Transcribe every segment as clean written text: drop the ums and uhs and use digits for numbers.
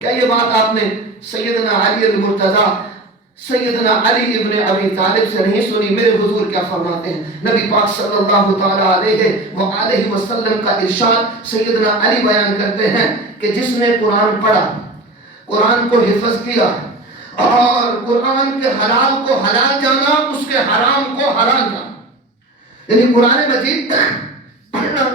کیا یہ بات آپ نے سیدنا علی المرتضی سیدنا علی ابن ابی طالب سے نہیں سنی؟ میرے حضور کیا فرماتے ہیں؟ نبی پاک صلی اللہ تعالیٰ علیہ وسلم کا ارشاد سیدنا علی بیان کرتے ہیں کہ جس نے قرآن پڑھا، قرآن کو حفظ کیا اور قرآن کے حلال کو حلال جانا، اس کے حرام کو حرام جانا، یعنی قرآن مجید پڑھنا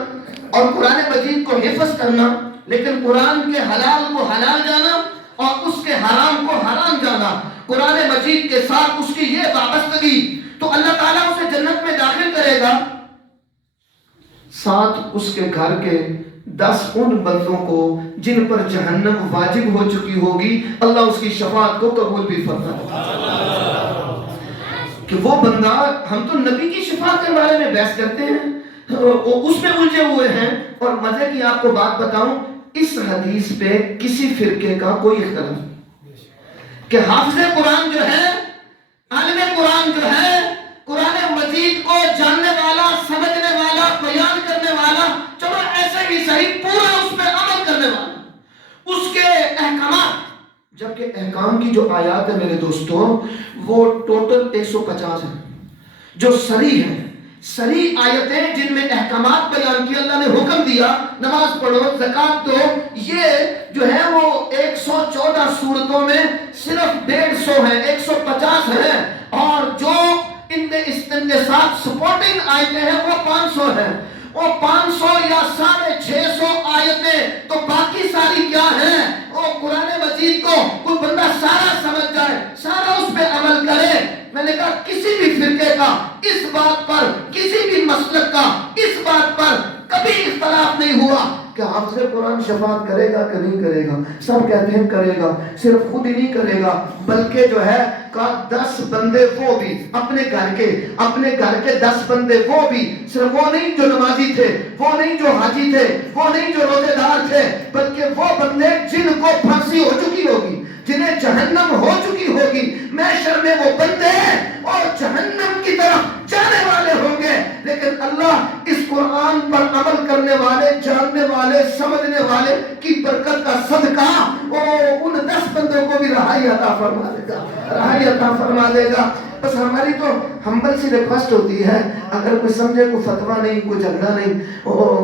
اور قرآن مجید کو حفظ کرنا، لیکن قرآن کے حلال کو حلال جانا اور اس کے حرام کو حرام جانا، قرآن مجید کے ساتھ اس کی یہ وابستگی، تو اللہ تعالیٰ اسے جنت میں داخل کرے گا، ساتھ اس کے گھر کے 10 ان بندوں کو جن پر جہنم واجب ہو چکی ہوگی، اللہ اس کی شفاعت کو قبول بھی فرمائے کہ وہ بندہ، ہم تو نبی کی شفاعت کے بارے میں بحث کرتے ہیں، اس میں الجھے ہوئے ہیں، اور مزے کی آپ کو بات بتاؤں، اس حدیث پہ کسی فرقے کا کوئی اختلاف نہیں کہ حافظ قرآن جو ہے، عالم قرآن جو ہے، قرآن مجید کو جاننے والا، سمجھنے والا، بیان کرنے والا، چلو ایسے ہی صحیح پورا اس پہ عمل کرنے والا، اس کے احکامات، جبکہ احکام کی جو آیات ہے میرے دوستوں وہ ٹوٹل 150 ہیں، جو صریح ہیں، صریح آیتیں جن میں احکامات بیان کی، اللہ نے حکم دیا نماز پڑھو، زکوٰۃ دو، یہ جو ہے وہ 114 صورتوں میں صرف 150 ہیں، 150 ہیں، اور جو ان کے ساتھ سپورٹنگ آیتیں ہیں وہ 500 ہیں، وہ 500 یا 650 آیتیں، تو باقی ساری کیا ہیں؟ وہ قرآن مجید کو کوئی بندہ سارا سمجھ جائے، سارا اس پہ عمل کرے۔ میں نے کہا کسی بھی فرقے کا اس بات پر، کسی بھی مسلک کا اس بات پر کبھی اختلاف نہیں ہوا کہ حافظ قرآن شفاعت کرے گا کہ نہیں کرے گا، سب کہتے ہیں کرے گا، صرف خود ہی نہیں کرے گا بلکہ جو ہے 10 بندے وہ بھی اپنے گھر کے 10 بندے وہ بھی، صرف وہ نہیں جو نمازی تھے، وہ نہیں جو حاجی تھے، وہ نہیں جو روزے دار تھے، بلکہ وہ بندے جن کو پھانسی ہو چکی ہوگی، جنہیں جہنم ہو چکی ہوگی، محشر میں وہ بندے اور جہنم کی طرف جانے والے ہوں گے، لیکن اللہ اس قرآن پر عمل کرنے والے، جاننے والے، سمجھنے والے کی برکت کا صدقہ ان 10 بندوں کو بھی رہائی عطا فرما دے گا، رہائی عطا فرما دے گا۔ بس ہماری تو ہمبل سی ریکویسٹ ہوتی ہے، اگر کوئی سمجھے، کوئی فتویٰ نہیں، کوئی جھگڑا نہیں،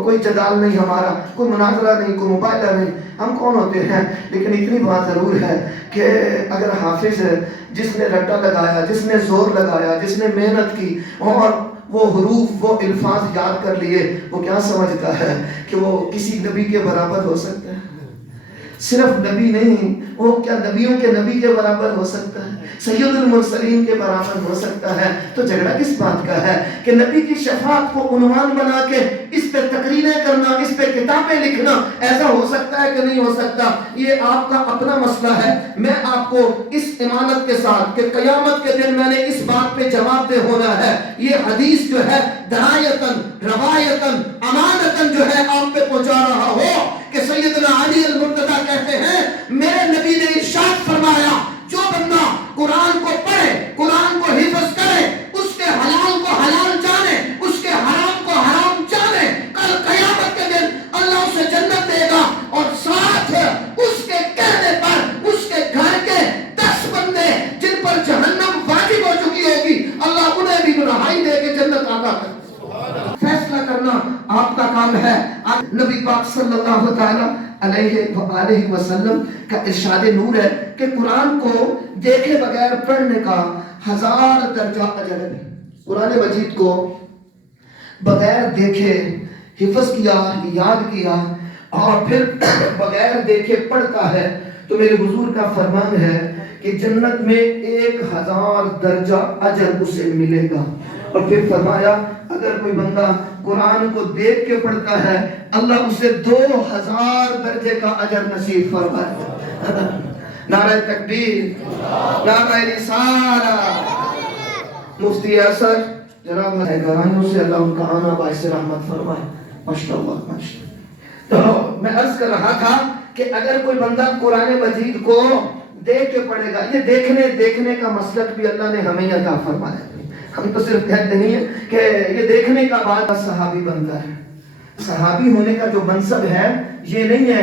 کوئی جدال نہیں، ہمارا کوئی مناظرہ نہیں، کوئی مباحثہ نہیں، ہم کون ہوتے ہیں؟ لیکن اتنی بات ضرور ہے کہ اگر حافظ ہے جس نے رٹا لگایا، جس نے زور لگایا، جس نے محنت کی اور وہ حروف، وہ الفاظ یاد کر لیے، وہ کیا سمجھتا ہے کہ وہ کسی نبی کے برابر ہو سکتا ہے؟ صرف نبی نہیں، وہ کیا نبیوں کے نبی کے برابر ہو سکتا ہے؟ سید المرسلین کے برابر ہو سکتا ہے؟ تو جھگڑا کس بات کا ہے کہ نبی کی شفاعت کو عنوان بنا کے اس پہ تقریریں کرنا، اس پہ کتابیں لکھنا، ایسا ہو سکتا ہے کہ نہیں ہو سکتا؟ یہ آپ کا اپنا مسئلہ ہے۔ میں آپ کو اس امانت کے ساتھ کہ قیامت کے دن میں نے اس بات پہ جواب دہ ہونا ہے، یہ حدیث جو ہے درایتاً، روایتاً، امانتاً جو ہے آپ پہ پہنچا رہا ہو کہ سیدنا علی المرتضی کہتے ہیں میرے نبی نے ارشاد فرمایا جو بندہ قرآن کو پڑھے، قرآن کو حفظ کرے، اس کے حلال کو حلال جانے، اس کے حرام کو حرام جانے، کل قیامت کے دن اللہ اسے جنت دے گا، اور ساتھ اس کے کہنے پر اس کے گھر کے 10 بندے جن پر جہنم واجب ہو چکی ہوگی، اللہ انہیں بھی رہائی دے کے جنت عطا کرے۔ فیصلہ کرنا آپ کا کام ہے۔ نبی پاک صلی اللہ تعالیٰ علیہ وسلم کا ارشاد نور ہے کہ قرآن کو دیکھے بغیر پڑھنے کا 1000 درجہ اجر ہے۔ قرآن مجید کو بغیر دیکھے حفظ کیا، یاد کیا اور پھر بغیر دیکھے پڑھتا ہے تو میرے حضور کا فرمان ہے کہ جنت میں 1000 درجہ اجر اسے ملے گا۔ اور پھر فرمایا اگر کوئی بندہ قرآن کو دیکھ کے پڑھتا ہے اللہ اسے 2000 درجے کا اجر نصیب فرمائے۔ نعرہ تکبیر، نعرہ رسالہ۔ مفتی اثر جناب گرانیوں سے اللہ ان کا آنا باعث رحمت فرمائے۔ ماشاءاللہ ماشاءاللہ۔ تو میں عرض کر رہا تھا کہ اگر کوئی بندہ قرآن مجید کو دیکھ کے پڑھے گا، یہ دیکھنے کا مسلک بھی اللہ نے ہمیں عطا فرمایا۔ ہم تو صرف کہتے نہیں ہیں کہ یہ دیکھنے کا بعد صحابی بنتا ہے۔ صحابی ہونے کا جو منصب ہے یہ نہیں ہے